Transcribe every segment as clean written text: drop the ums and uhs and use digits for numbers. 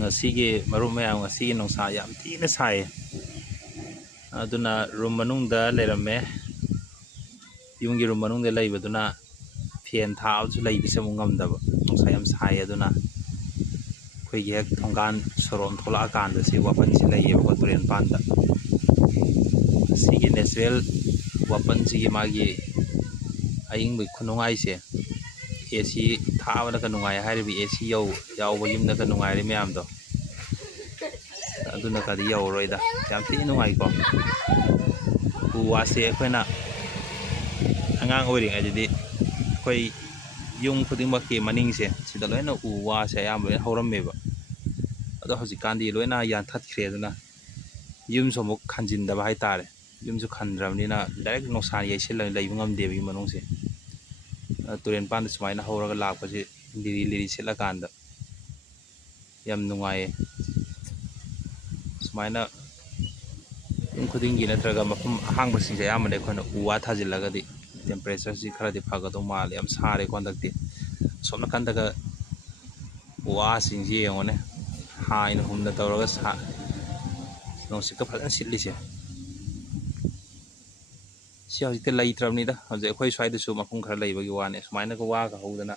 ngasiगी marum mayam ngasigi nongsa yam thina sai aduna room manungda lerame yungi room manungda leibaduna fan thaabsu leibise mu ngamdaba nongsa yam sai aduna khoigi hek thongan sorom thola kanda si wapan si leiye ko turen panda sigi natural wapan sigi magi aing bi khunungai se AC thaabana ka nungai haribi AC yaw yumna ka nungai ri mayam do aduna ka di yaw roida yam thi nungai ko u wase khoina angang ori ajidi khoi yung khuding ba ke maning se sida loina u wa se yam loina horam meba ado hoji kandi loina yan that khre duna yum somuk khanjin da bai tare yum ju khandramni na direct nosan yesil lai bungam de bi manung se turen pan sumaina horaga lakpa se liri sila kanda yam nungai sumaina yung khuding gi natraga mafum hang basing se yam ne khona uwa thajilaga di temperature si khara di phaga do mal yam sare kondakti somna kandaga uwa sing ji yongone haina humna tawraga sa no sikka phalan sitli se si hojite lai tramni da hoje khoi swai da su mafum khara lai bagi wane sumaina ko wa ka hodana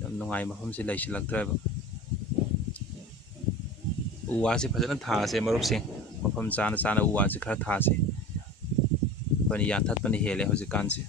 yam nungai mafum si lai silak drive uwa si phajana tha se marup sing mafum chana uwa si khara tha se pani yan that pani hele hoje kan se